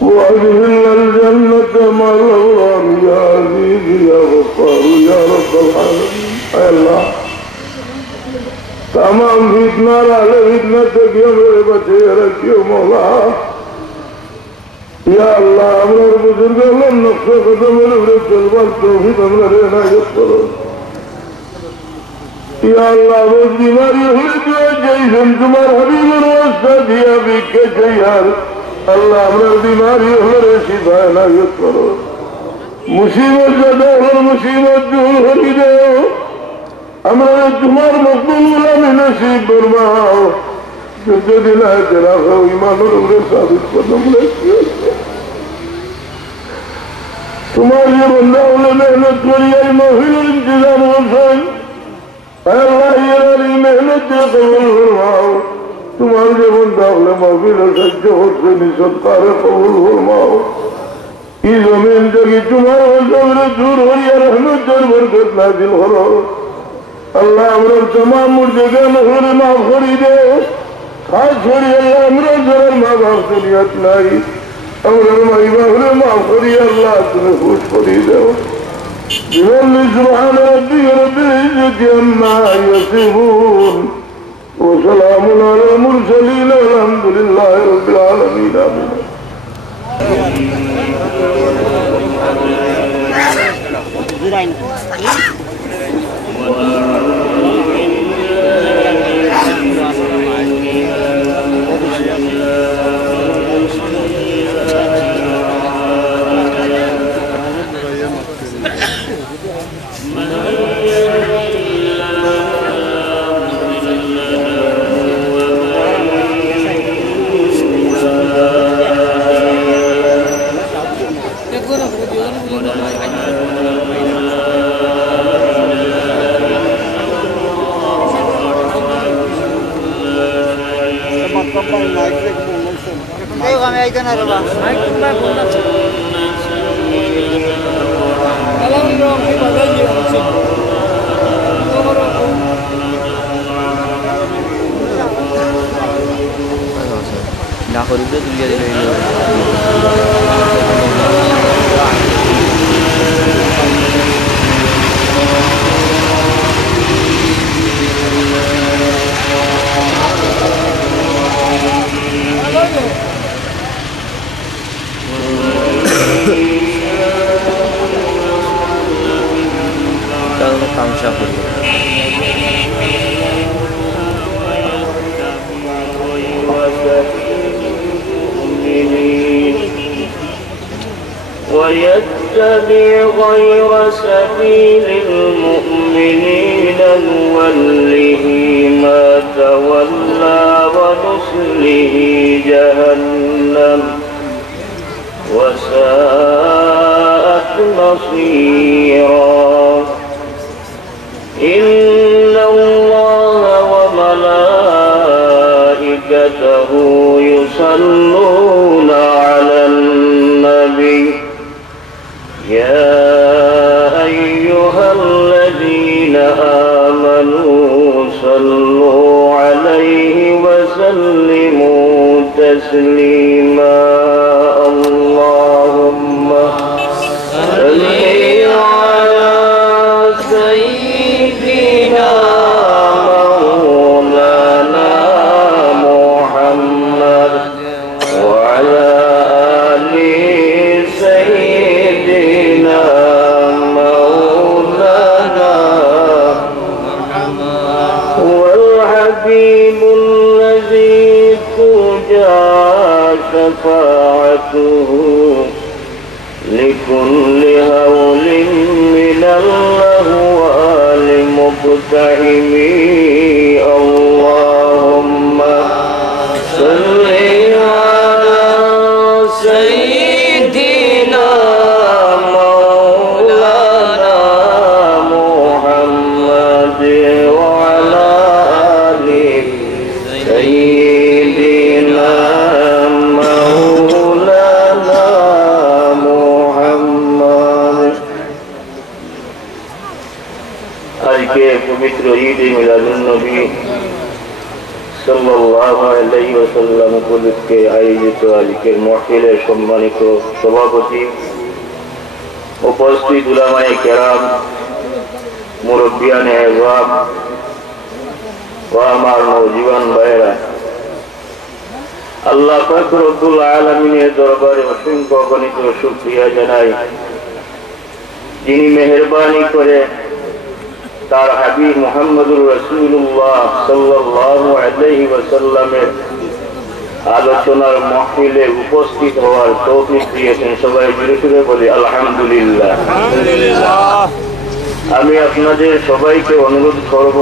وأدخلنا الجنة مع الأبرار يا عزيز يا غفار يا رب العالمين. اے اللہ تمام فتنہ رالے فتنہ تک یا میرے بچے رکھیو مولا. یا اللہ امرار بزرگ اللہ نفس قدم الابر جلوال توفیق امرار عنایت کرو. یا اللہ وہ بیماری ہوئی جو جیسن تمہار حبیب الواسطہ دیا بھی کہ جیار اللہ امرار بیماری ہوئے شفا عنایت کرو. مصیبت زدہ اور مصیبت دور ہوئی دے امرار تمہار مقبول میں نصیب برماؤ. جو دل ہے تیرا خو ایمان اور عمر ثابت قدم لے تمہاری بندہ انہیں محنت کری ہے محفل انتظام حسین. اے اللہ یہ علی محنت دے قبول فرماؤ. تمہاری بندہ انہیں محفل سجد حسین صدقار قبول فرماؤ. یہ زمین جگی تمہارا صبر دور ہو یا رحمت در برکت نازل کرو. اللہ امرار تمام مرجگہ محفل معاف کری دے. خاص کری اللہ امرار ضرر ماں باپ سلیت لائی. امرار محفل معاف کری اللہ تمہیں خوش کری دے. بفضل سبحان ربی رب العزت عما یصفون وسلام علی المرسلین والحمد للہ رب العالمین. آمین. ويتبع غير سبيل المؤمنين نوله ما تولى ونصله جهنم وساءت مصيرا. إن الله وملائكته يصلون على النبي يا أيها الذين آمنوا صلوا عليه وسلموا تسليما. اللهم صل على سيدنا مولانا محمد وعلى آل سيدنا مولانا والحبيب الذي ترجى شفاعته لكل هول من الأهوال مقتحم. اللهم صل على سيدنا مولانا محمد وعلى آل سيدنا مولانا محمد. आज के पवित्र ईद मिलादुन नबी सल्लल्लाहु আলাইহি ওয়াসাল্লাম উপলক্ষে আয়োজিত আজকের মাহফিলের সম্মানিত সভাপতি, উপস্থিত উলামায়ে কেরাম, মুরব্বিয়ানে আযম ও আমার নওজোয়ান ভাইয়েরা, আল্লাহ পাক রব্বুল আলামিনের দরবারে অসংখ্য অগণিত শুকরিয়া জানাই, যিনি মেহেরবানি করে তার হাবিব মুহাম্মদুর রাসূলুল্লাহ সাল্লাল্লাহু আলাইহি ওয়াসাল্লামের আলোচনার মাহফিলে উপস্থিত হওয়ার তৌফিক দিয়েছেন। সবাই জোরে জোরে বলি আলহামদুলিল্লাহ। আমি আপনাদের সবাইকে অনুরোধ করব,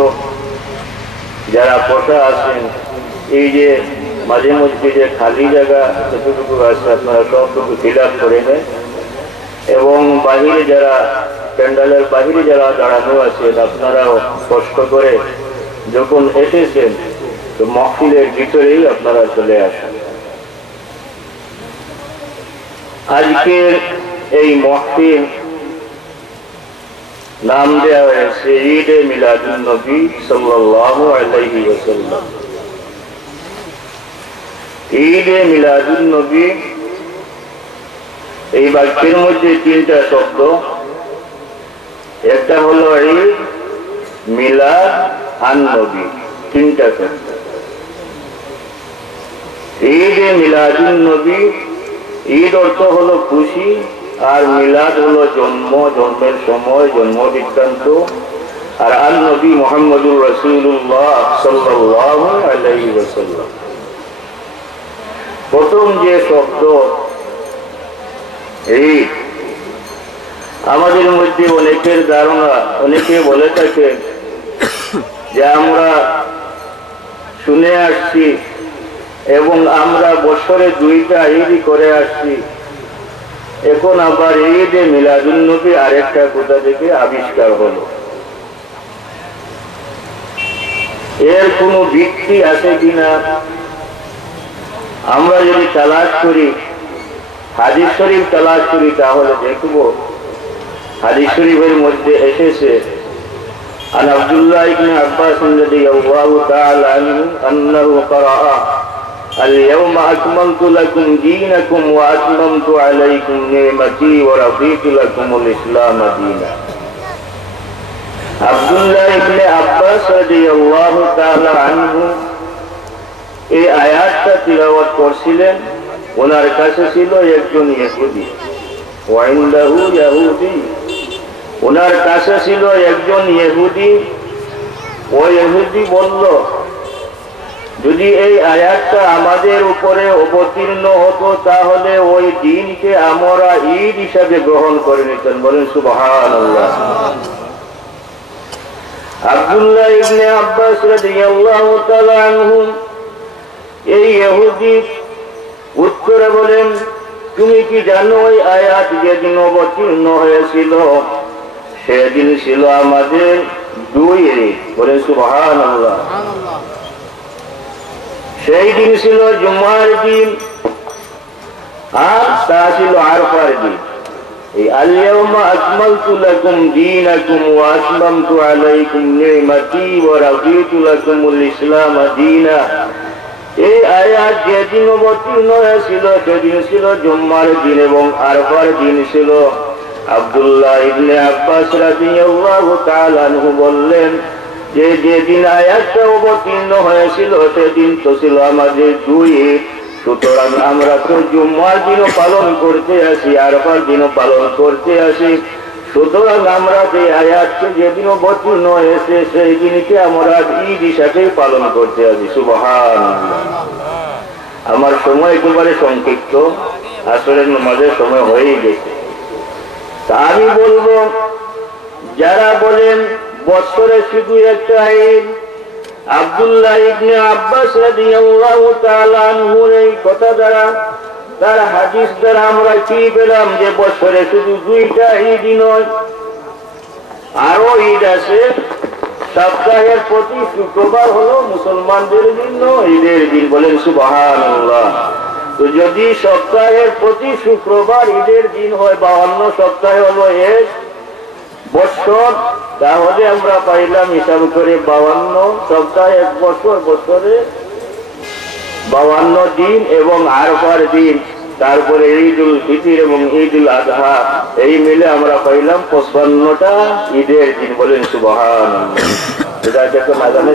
যারা বসা আছেন, এই যে মাঝে মধ্যে যে খালি জায়গা যতটুকু আছে আপনারা সবটুকু ফিল আপ করে নেন, এবং বাহিরে যারা প্যান্ডেলের বাহিরে যারা দাঁড়ানো আছেন আপনারাও কষ্ট করে যখন এসেছেন তো মাহফিলের ভিতরেই আপনারা চলে আসেন। আজকের এই মাহফিল নাম দেওয়া হয়েছে ঈদে মিলাদুন নবী সাল্লাল্লাহু আলাইহি ওয়াসাল্লাম। ঈদে মিলাদুন নবী, এই বাক্যের মধ্যে তিনটা শব্দ, একটা হলো ঈদ, মিলাদ আন নবী, তিনটা শব্দ। ঈদে মিলাদুন নবী, ঈদ অর্থ হলো খুশি, আর মিলাদ হলো জন্ম, জন্মের সময়, জন্ম বৃত্তান্ত, আর আন নবী মুহাম্মদুর রাসূলুল্লাহ সাল্লাল্লাহু আলাইহি ওয়াসাল্লাম। প্রথম যে শব্দ ঈদ, আমাদের মধ্যে অনেকের ধারণা, অনেকে বলে থাকে যে আমরা শুনে আসছি এবং আমরা বছরে দুইটা ঈদই করে আসছি, এখন আবার ঈদে মিলাদুন নবী আরেকটা কোথা থেকে আবিষ্কার হলো। এর কোনো ভিত্তি আছে কিনা আমরা যদি তালাশ করি, হাদিস শরীফ তালাশ করি, তাহলে দেখব হাদিস শরীফের মধ্যে এসেছে আন আব্দুল্লাহ ইবনে আব্বাস রাদিয়াল্লাহু তাআলা আনহু আন্নাহু ক্বারা اليوم أكملت لكم دينكم وأتممت عليكم نعمتي ورضيت لكم الإسلام دينا। আব্দুল্লাহ ইবনে আব্বাস রাদিয়াল্লাহু তাআলা আনহু এই আয়াতটা তিলাওয়াত করছিলেন। ওনার কাছে ছিল একজন ইহুদি, ওয়াইন্দাহু ইহুদি, ওনার কাছে ছিল একজন ইহুদি। ওই ইহুদি বলল, যদি এই আয়াতটা আমাদের উপরে অবতীর্ণ হতো তাহলে ওই দিনকে আমরা ঈদ হিসাবে গ্রহণ করে নিতেন। বলেন সুবহানাল্লাহ। আব্দুল্লাহ ইবনে আব্বাস রাদিয়াল্লাহু তাআলা আনহু এই ইহুদি উত্তরে বলেন, তুমি কি জানো ওই আয়াত যেদিন অবতীর্ণ হয়েছিল সেদিন ছিল আমাদের দুই ঈদ। বলেন সুবহানাল্লাহ। সেই দিন ছিল জুমার দিন, আর তা ছিল আরফার দিন। এই আল-ইয়াওমা আকমালতু লাকুম দীনাকুম ওয়া আতমামতু আলাইকুম নি'মাতি ওয়া রাদিতু লাকুমুল ইসলাম দীনা, এই আয়াত যেদিন অবতীর্ণ হয়েছিল সেদিন ছিল জুমার দিন এবং আরফার দিন ছিল। আব্দুল্লাহ ইবনে আব্বাস রাদিয়াল্লাহু তাআলা আনহু বললেন যে যেদিন আয়াতটা অবতীর্ণ হয়েছিল সেদিন তো ছিল আমাদের দুই ঈদ, সুতরাং আমরা তো জুমার দিনও পালন করতে আসি, আরফার দিনও পালন করতে আসি, সুতরাং আমরা যে আয়াতকে যেদিন অবতীর্ণ হয়েছে সেই দিনকে আমরা ঈদ হিসাবে পালন করতে আসি। সুবহানাল্লাহ। আমার সময় একেবারে সংক্ষিপ্ত, আসরের নামাজের সময় হয়েই গেছে। তা আমি বলবো, যারা বলেন বছরে শুধু একটা ঈদ, আব্দুল্লাহ ইবনে আব্বাস রাদিয়াল্লাহু তাআলা আনহুর এই কথা দ্বারা, তার হাদিস দ্বারা আমরা কি পেলাম যে বছরে শুধু দুইটা ঈদই নয়, আরো ঈদ আছে। সপ্তাহের প্রতি শুক্রবার হলো মুসলমানদের জন্য ঈদের দিন। বলেন সুবহানাল্লাহ। তো যদি সপ্তাহের প্রতি শুক্রবার ঈদের দিন হয় বা অন্য সপ্তাহে হলো এক বছর, তাহলে আমরা পাইলাম হিসাব করে 52 সপ্তাহে এক বছর, বছরে 52 দিন এবং আরফার দিন, তারপরে ঈদুল ফিতর এবং ঈদুল আযহা, এই মিলে আমরা পাইলাম 55টা ঈদের দিন। বলেন সুবহানাল্লাহ। এটা দেখো না জানে